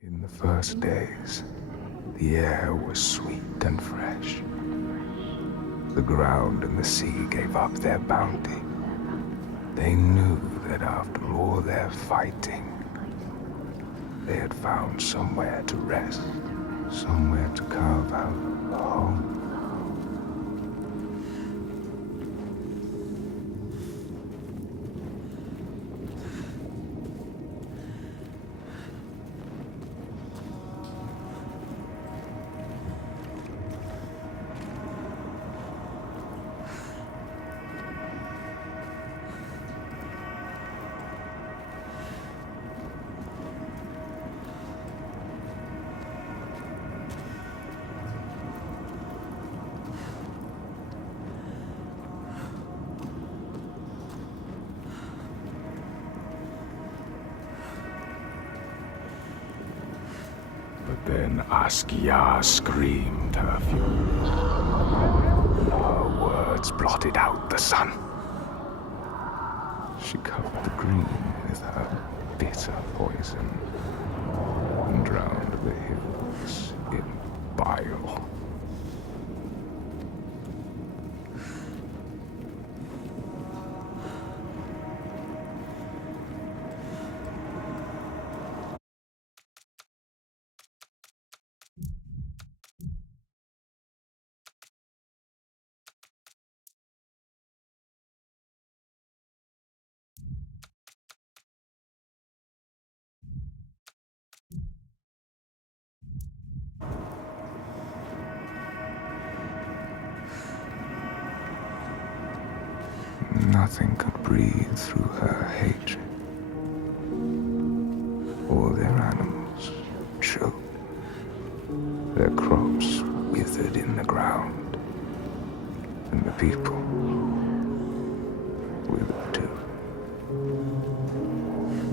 In the first days, the air was sweet and fresh. The ground and the sea gave up their bounty. They knew that after all their fighting, they had found somewhere to rest, somewhere to carve out a home. But then Askia screamed her fury. Her words blotted out the sun. She covered the green with her bitter poison and drowned the hills in bile. Nothing could breathe through her hatred. All their animals choked. Their crops withered in the ground. And the people withered too.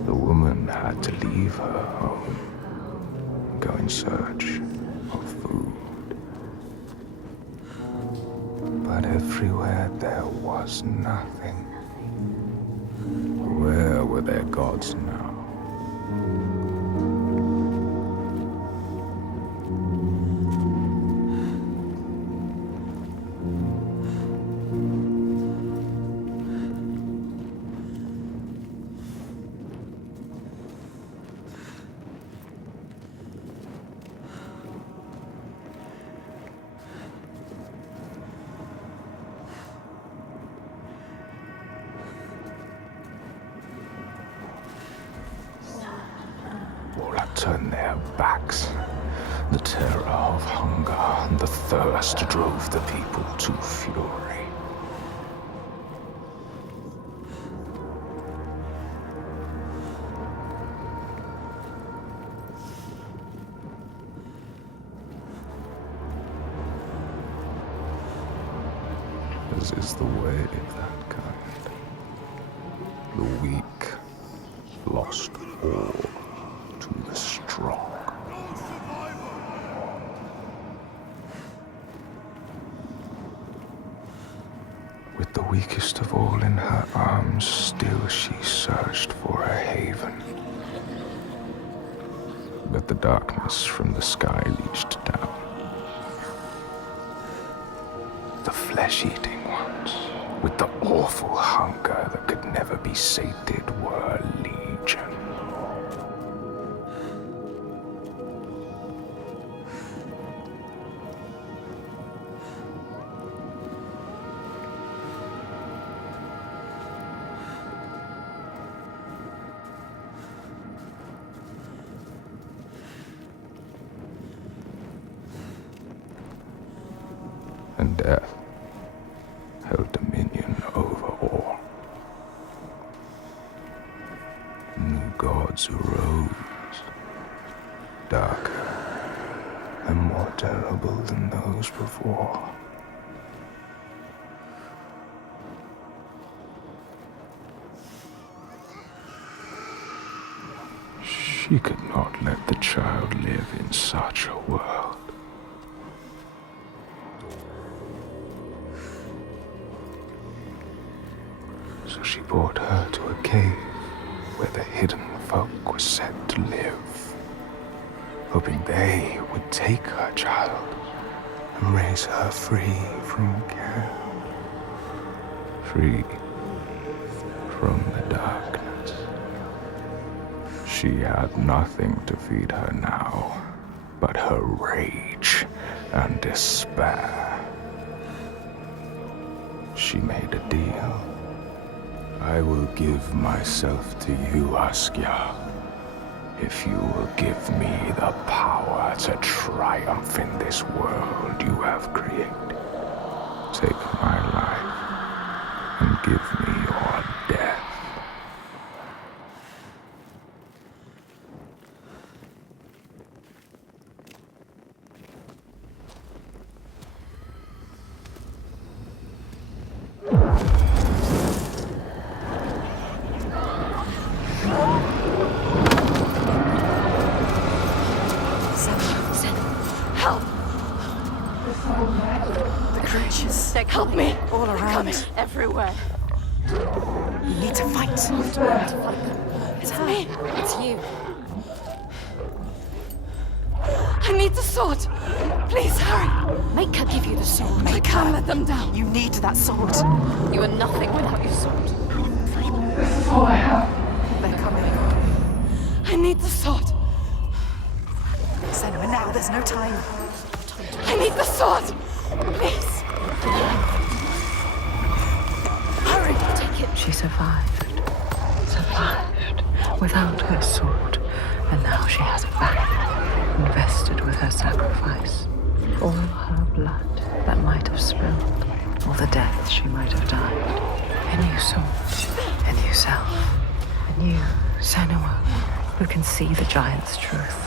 The woman had to leave her home and go in search of food. But everywhere there was nothing. Where were their gods now? All had turned their backs. The terror of hunger and the thirst drove the people to fury. As is the way of that kind. The weak lost all to the strong. With the weakest of all in her arms, still she searched for a haven. But the darkness from the sky reached down. The flesh-eating ones, with the awful hunger that could never be sated, were legion. And death held dominion over all. New gods arose, darker and more terrible than those before. She could not let the child live in such a world. So she brought her to a cave where the hidden folk were said to live. hoping they would take her child and raise her free from care, free from the darkness. She had nothing to feed her now but her rage and despair. She made a deal. I will give myself to you, Askia, if you will give me the power to triumph in this world you have created. Take my life and give me your death. Help me! All around. Everywhere. You need to fight. It's me. It's you. I need the sword. Please hurry. Make her give you the sword. I can't let them down. You need that sword. You are nothing without your sword. This is all I have. They're coming. I need the sword. Senua, now there's no time. I need the sword. Please. Hurry! Take it. She survived without her sword, and now she has it back, invested with her sacrifice. All her blood that might have spilled, all the deaths she might have died. A new sword, a new self, a new Senua, who can see the giant's truth.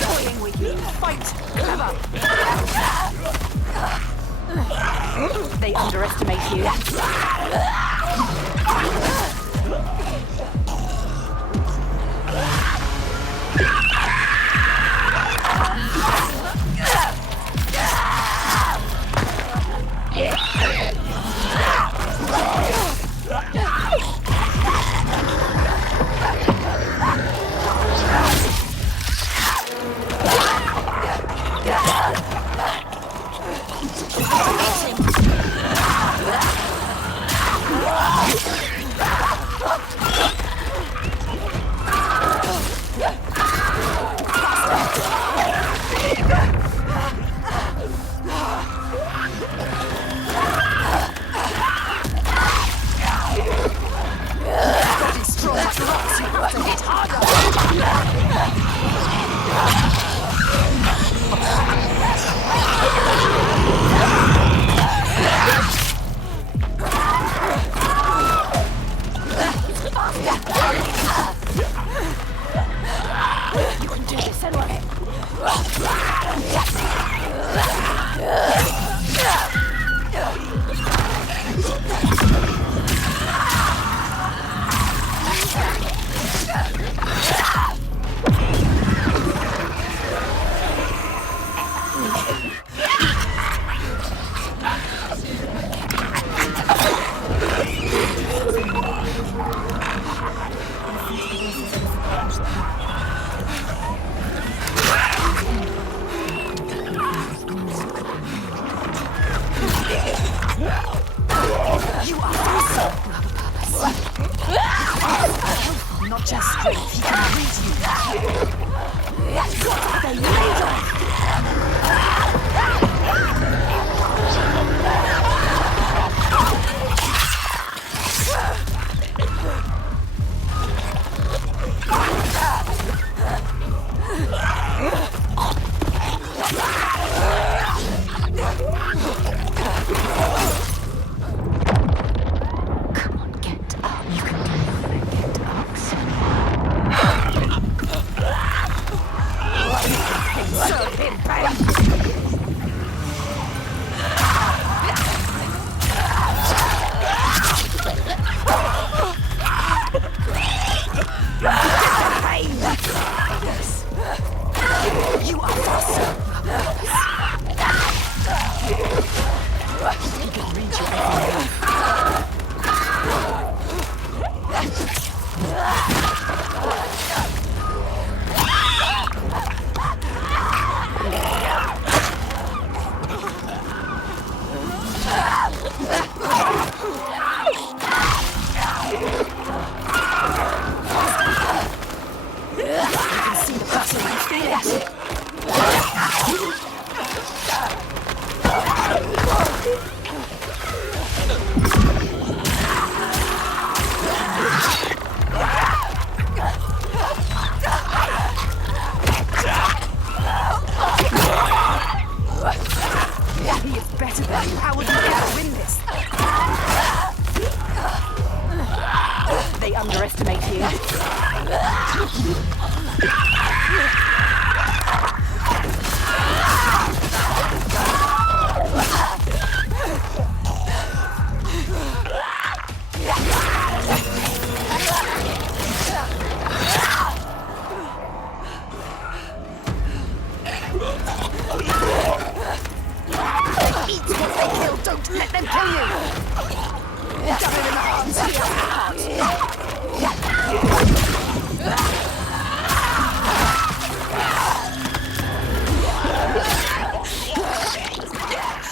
Playing with you. Fight! Clever! They underestimate you. Not just strength, he can read you. They laid off. Come on, get up. You can do it. Get up, Senua. they underestimate you. Eat what they kill, don't let them kill you! Jab him in the heart and see how it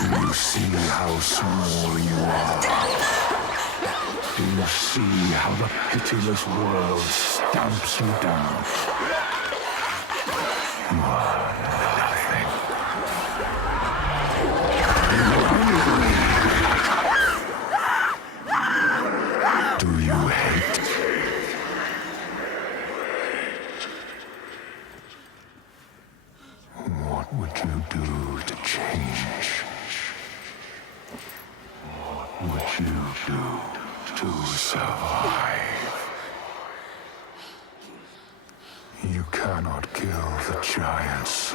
Do you see how small you are? Do you see how the pitiless world stamps you down? You are nothing. Do you hate? What would you do to change? What would you do to survive? You cannot kill the giants.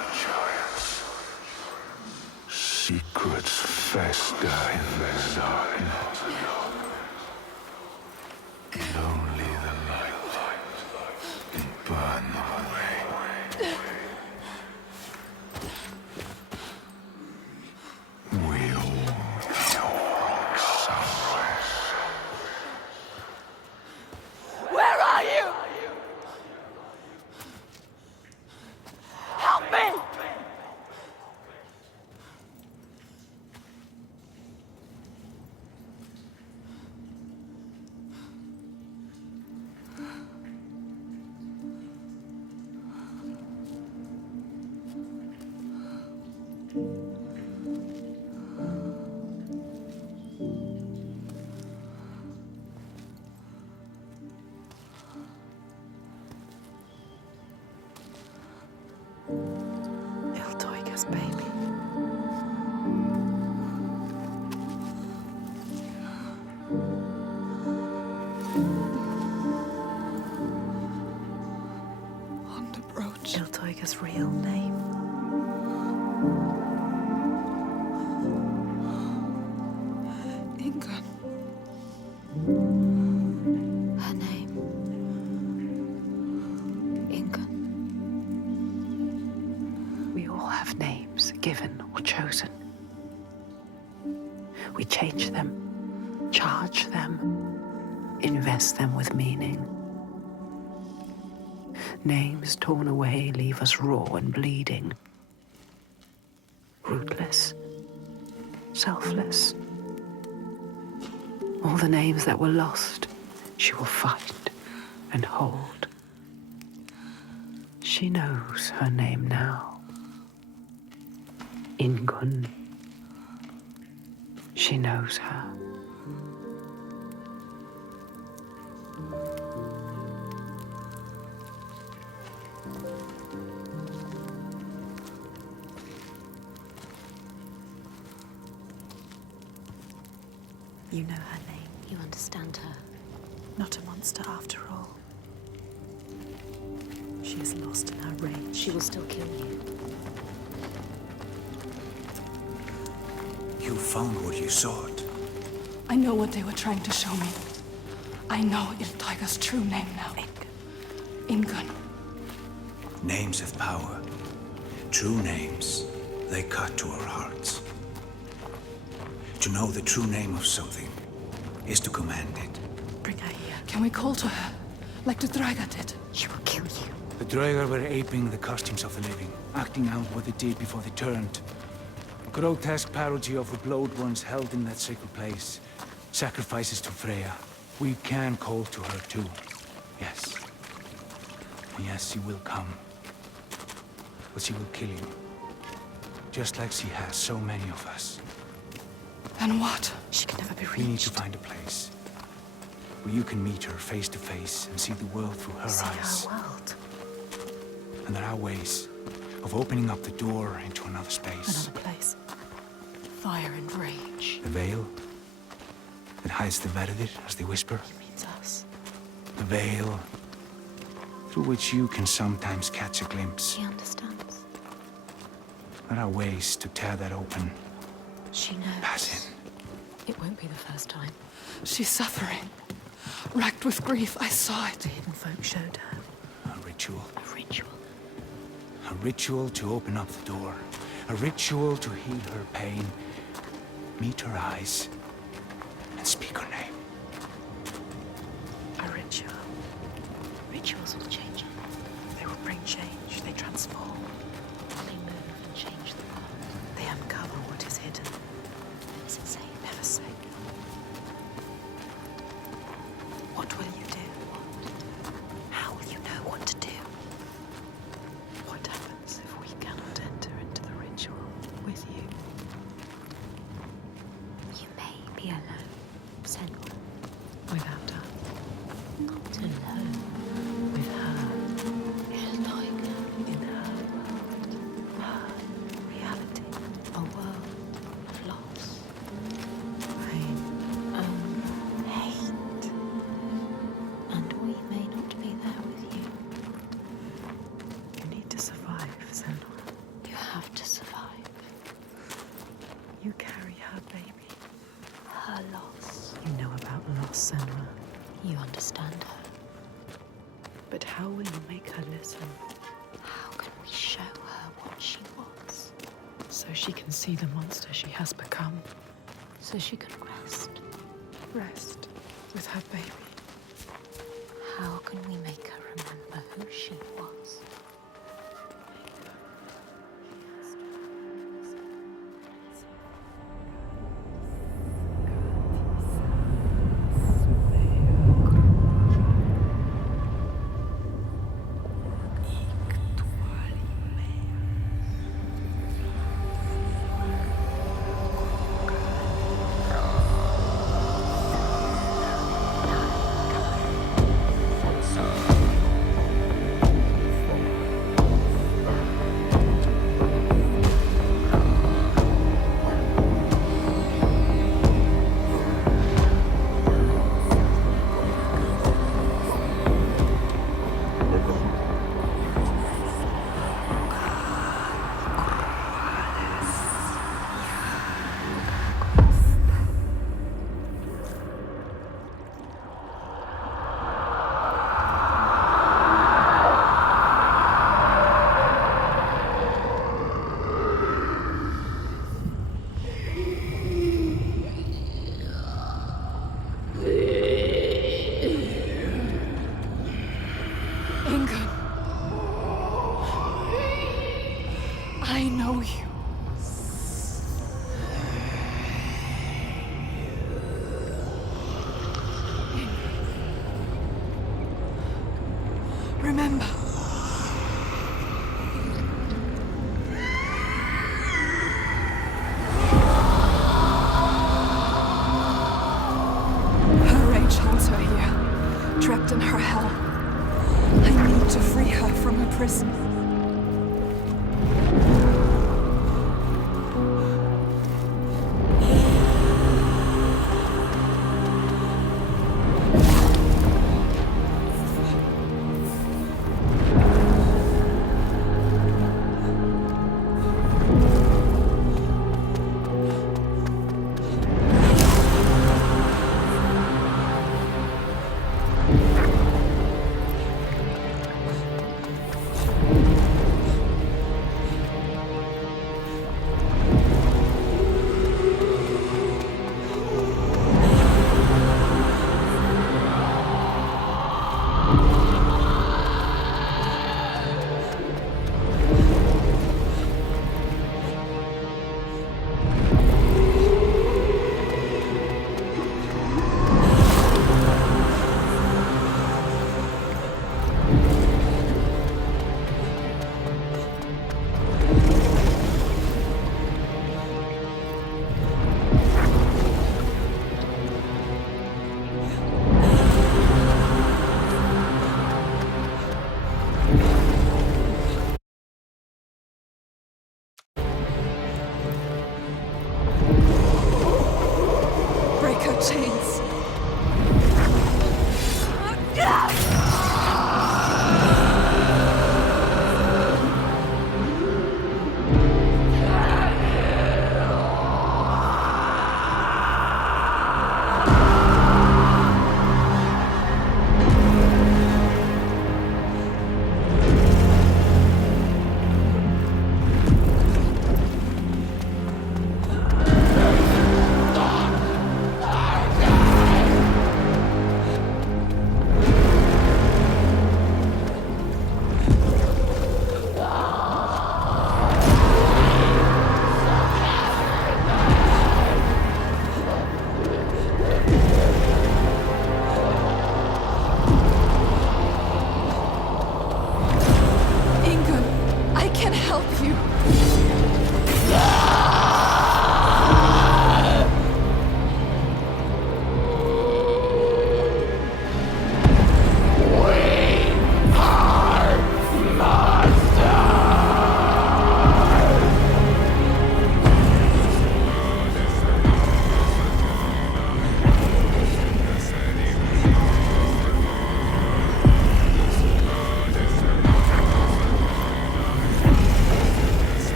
Secrets fester in the darkness. And only the light can burn them away. We all know somewhere. Where are you? Help me! Iltoiga's baby. Underbrooch. Iltoiga's real name. Ingun. Her name. Ingun. We all have names, given or chosen. We change them, charge them, invest them with meaning. Names torn away leave us raw and bleeding. Rootless, selfless. All the names that were lost, she will fight and hold. She knows her name now. Ingun. She knows her. You know her name. You understand her. Not a monster after all. She is lost in her rage. She will still kill you. You found what you sought. I know what they were trying to show me. I know Iltoiga's true name now. Ingun. Names have power. True names, they cut to our hearts. To know the true name of something is to command it. Bring her here. Can we call to her, like the Draga did? She will kill you. The Draugr were aping the costumes of the living, acting out what they did before they turned. A grotesque parody of what blood once held in that sacred place. Sacrifices to Freya. We can call to her too. Yes. And yes, she will come. But she will kill you. Just like she has so many of us. And what? She can never be reached. We need to find a place where you can meet her face to face and see the world through her See eyes. our world. And there are ways of opening up the door into another space. Another place. Fire and rage. The veil that hides the Verdir, as they whisper. He means us. A veil through which you can sometimes catch a glimpse. She understands. There are ways to tear that open. She knows. Pass in. It won't be the first time. She's suffering. Racked with grief, I saw it. The hidden folk showed her. A ritual. A ritual. A ritual to open up the door. A ritual to heal her pain. Meet her eyes. And speak her name. A ritual. Rituals will change it. They will bring change. They transform. They move and change the world. They uncover what is hidden. Never say. Never say. What will you do? What? How will you know what to do? What happens if we cannot enter into the ritual with you? You may be alone, Senua. Without us. Not alone. With her. In her world. Her reality. A world of loss. Pain. Hate. And we may not be there with you. You need to survive, Senua. You have to survive. You carry her baby. Her loss. You know about loss, Senua. You understand her. But how will you make her listen? How can we show her what she was? So she can see the monster she has become. So she can rest. Rest with her baby. How can we make her remember who she was? Ingun. I know you. Remember. Her rage holds her here, trapped in her hell. I need to free her from her prison.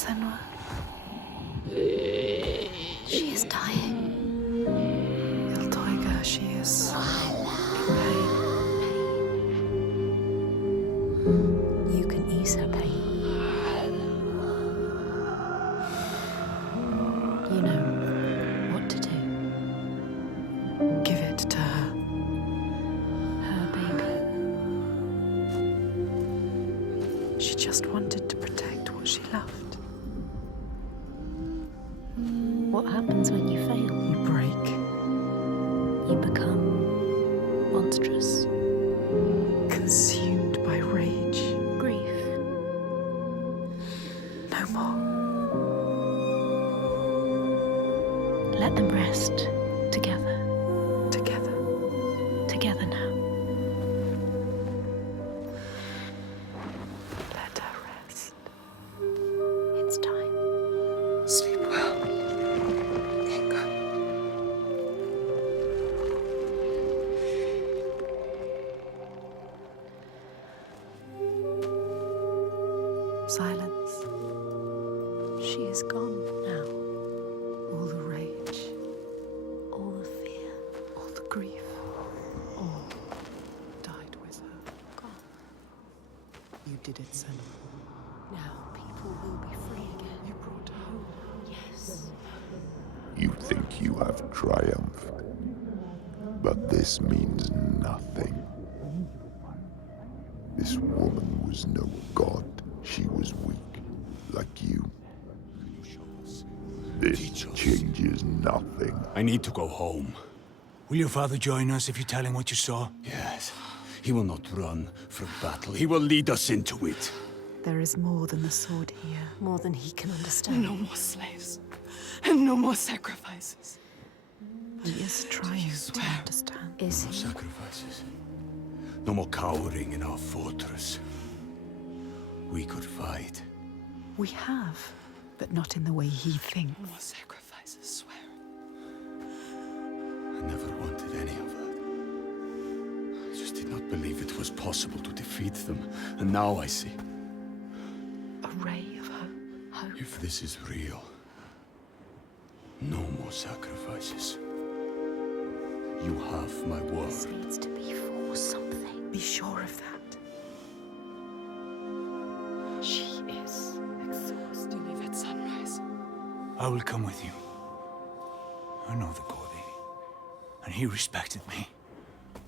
Senua. She is dying. Iltoiga, she is in pain. You can ease her pain. You know what to do. Give it to her. Her baby. She just wanted to protect what she loved. What happens when you fail? You break. You become monstrous. Consumed by rage. Grief. No more. Let them rest together. Together. Together now. Let her rest. It's time. Sleep well. Inga. Silence. She is gone now. All the rage. All the fear. All the grief. All died with her. Gone. You did it, Senua. Now people will be free again. You brought hope. Yes. You think you have triumphed, but this means nothing. This woman was no god. She was weak, like you. This changes nothing. I need to go home. Will your father join us if you tell him what you saw? Yes. He will not run from battle. He will lead us into it. There is more than the sword here. More than he can understand. No more slaves. And no more sacrifices. He is trying to swear? understand. Is No he? sacrifices. No more cowering in our fortress. We could fight. We have, but not in the way he thinks. No more sacrifices, swear. I never wanted any of that. I just did not believe it was possible to defeat them. And now I see. A ray of hope. Hope. If this is real, no more sacrifices. You have my This word. needs to be for something. Be sure of that. She is exhausted. You leave at sunrise. I will come with you. I know the Cordy, and he respected me.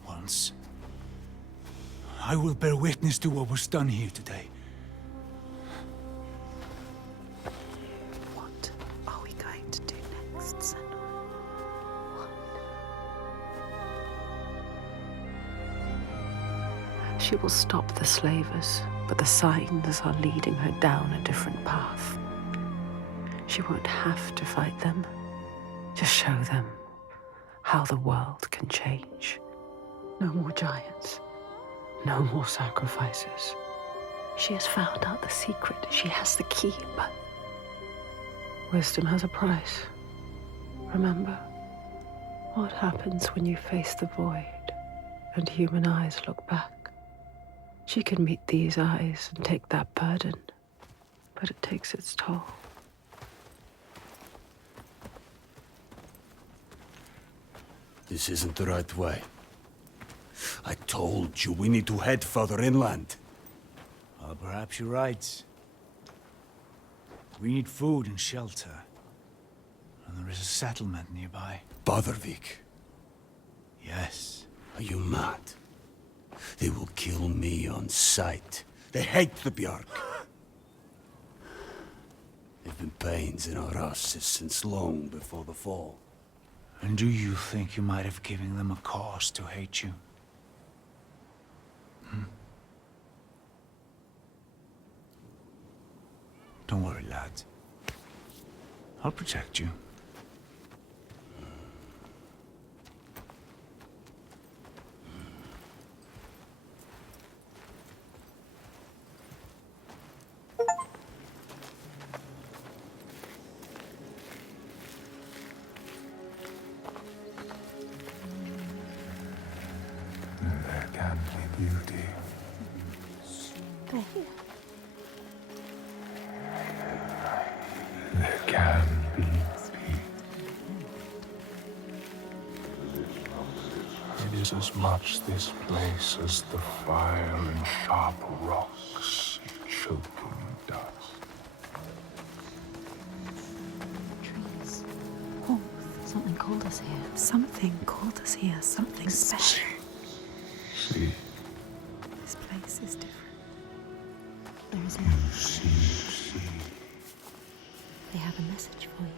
Once. I will bear witness to what was done here today. What are we going to do next, Senua? She will stop the slavers, but the signs are leading her down a different path. She won't have to fight them. Just show them how the world can change. No more giants. No more sacrifices. She has found out the secret. She has the key, but wisdom has a price. Remember, what happens when you face the void and human eyes look back? She can meet these eyes and take that burden, but it takes its toll. This isn't the right way. I told you we need to head further inland. Well, perhaps you're right. We need food and shelter. And there is a settlement nearby. Badarvik, Yes. are you mad? They will kill me on sight. They hate the Bjark. They've been pains in our asses since long before the fall. And do you think you might have given them a cause to hate you? Don't worry, lad. I'll protect you. There can be beauty. is as much this place as the fire and sharp rocks and choking dust. Trees. Warmth. Something called us here. Something called us here. Something special. See, This place is different. There is you light. see. They have a message for you.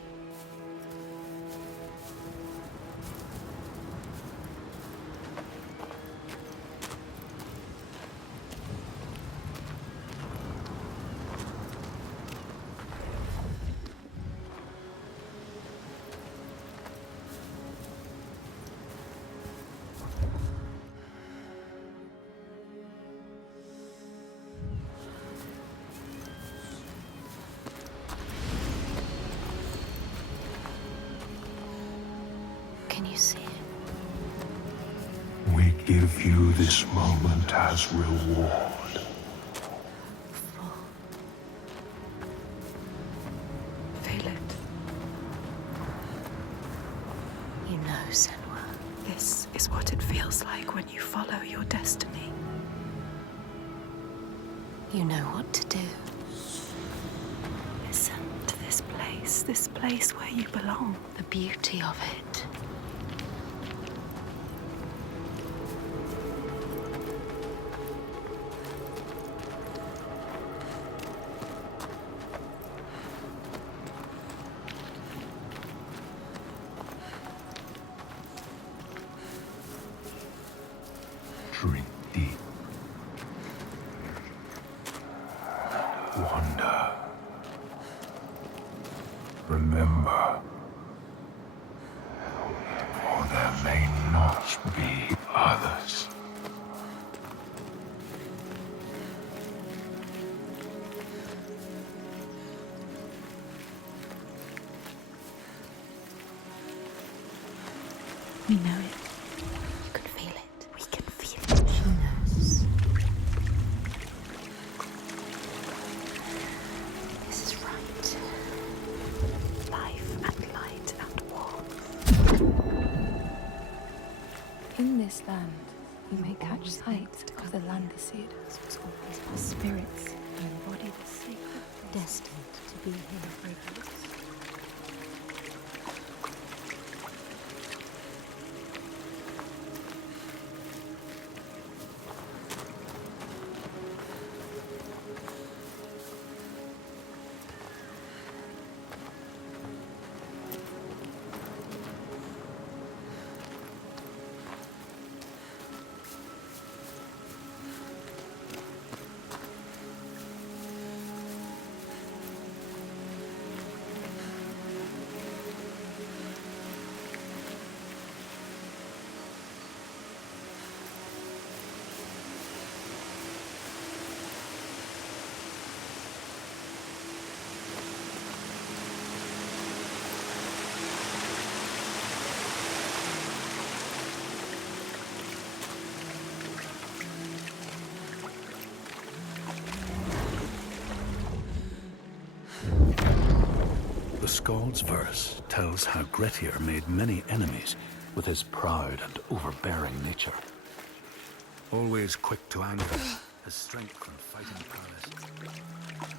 Can you see it? We give you this moment as reward. Feel it. You know, Senwa. This is what it feels like when you follow your destiny. You know what to do. Listen to this place where you belong. The beauty of it. Drink deep. Wonder. Remember. Or there may not be others. We know it. You can feel it. We can feel it. She knows. This is right. Life and light and warmth. In this land, you may catch sight of the Landaseed. Spirits who embody the sacred Destined to be here fragrance. The Skald's verse tells how Grettir made many enemies with his proud and overbearing nature. Always quick to anger, his strength and fighting prowess.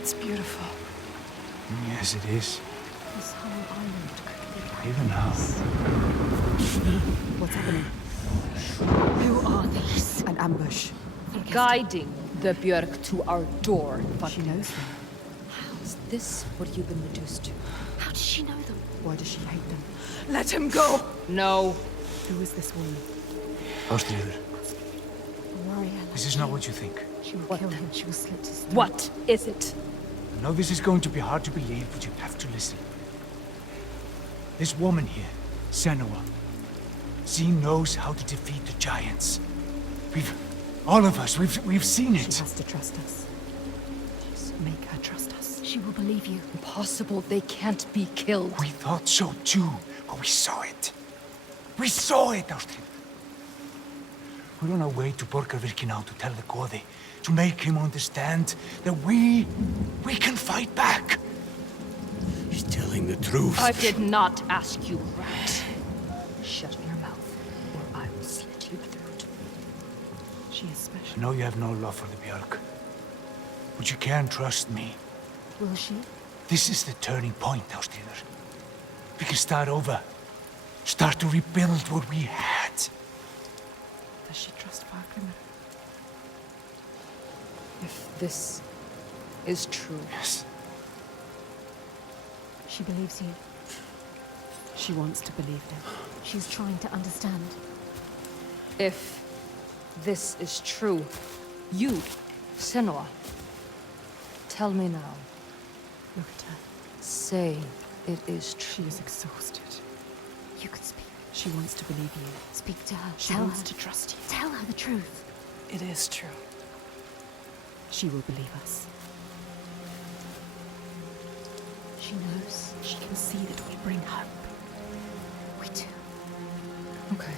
It's beautiful. Yes, it is. This whole island could be like Even now. What's happening? Who are these? An ambush. Guiding the Björk to our door. But She knows them. is this what you've been reduced to? How does she know them? Why does she hate them? Let him go! No. Who is this woman? Ástríður, A warrior. this is not what you think. She will kill him. She will slit his throat. What is it? I know this is going to be hard to believe, but you have to listen. This woman here, Senua, she knows how to defeat the giants. All of us, we've seen She it. has to trust us. Just make her trust us. She will believe you. Impossible. They can't be killed. We thought so too, but we saw it. We saw it, Ástríður. We're on our way to Borgarvirki now to tell the Goði, to make him understand that we can fight back. He's telling the truth. I did not ask you, rat. Shut your mouth, or I will slit your throat. She is I special. know you have no love for the Björk, but you can trust me. Will she? This is the turning point, Ástríður. We can start over. Start to rebuild what we had. Does she trust Fargrimr? If this is true, Yes. She believes you. She wants to believe him. She's trying to understand. if this is true, you, Senua, tell me now. Look at her. Say it is She true. is exhausted. You could speak. She wants to believe you. Speak to her. She wants to trust you. Tell her the truth. It is true. She will believe us. She knows. She can see that we bring hope. We do. Okay.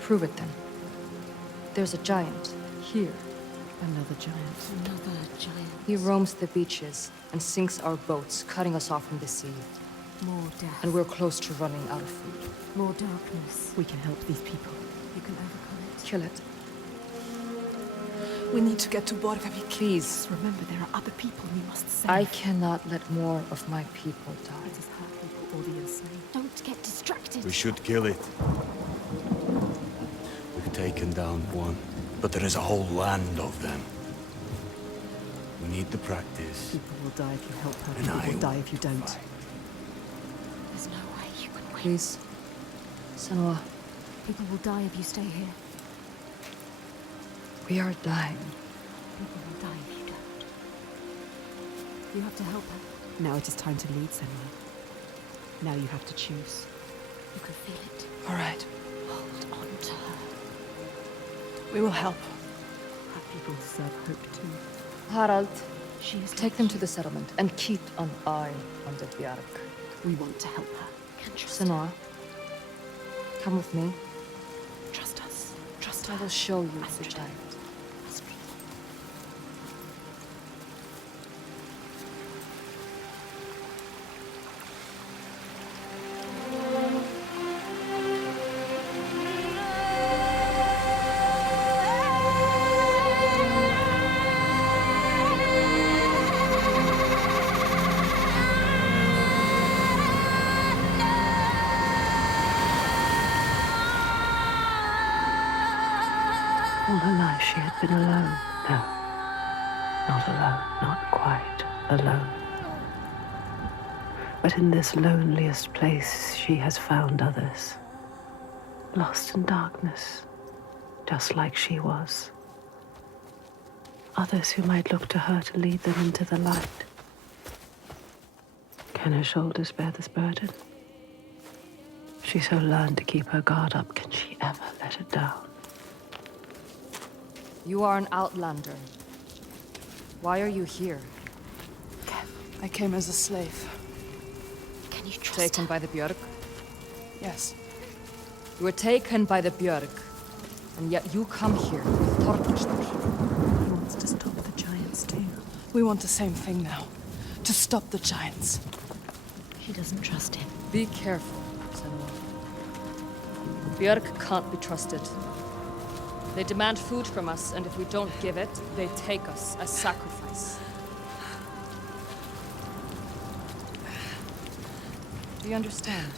Prove it then. There's a giant here. Another giant. Another giant. He roams the beaches and sinks our boats, cutting us off from the sea. More death. And we're close to running out of food. more darkness. We can help these people. You can overcome it. Kill it. We need to get to Borgarvik. Please. Remember, there are other people we must save. I cannot let more of my people die. It is her people or the enslaved. Don't get distracted. We should kill it. We've taken down one, but there is a whole land of them. We need the practice. People will die if you help her. And People I will die will if you don't. fight. There's no way you can win. Please. Senua, People will die if you stay here. we are dying. People will die if you don't. You have to help her. Now it is time to lead, Senua. Now you have to choose. You can feel it. All right. Hold on to her. We will help. Her people deserve hope too. Harald, She is take like them you. to the settlement and keep an eye on the Bjark. We want to help her. Can trust her. Senua, come with me. Trust us. Trust I her. will show you the Astrid. giant. Astrid. All her life she had been alone. No, not alone, not quite alone. But in this loneliest place she has found others, lost in darkness, just like she was. Others who might look to her to lead them into the light. Can her shoulders bear this burden? She so learned to keep her guard up, can she ever let it down? You are an outlander. Why are you here? I came as a slave. Can you trust Taken her? by the Björk? Yes. You were taken by the Björk, and yet you come here with Thorgestr. He wants to stop the giants too. We want the same thing now. To stop the giants. She doesn't trust him. Be careful, Senua. Björk can't be trusted. They demand food from us, and if we don't give it, they take us as sacrifice. Do you understand?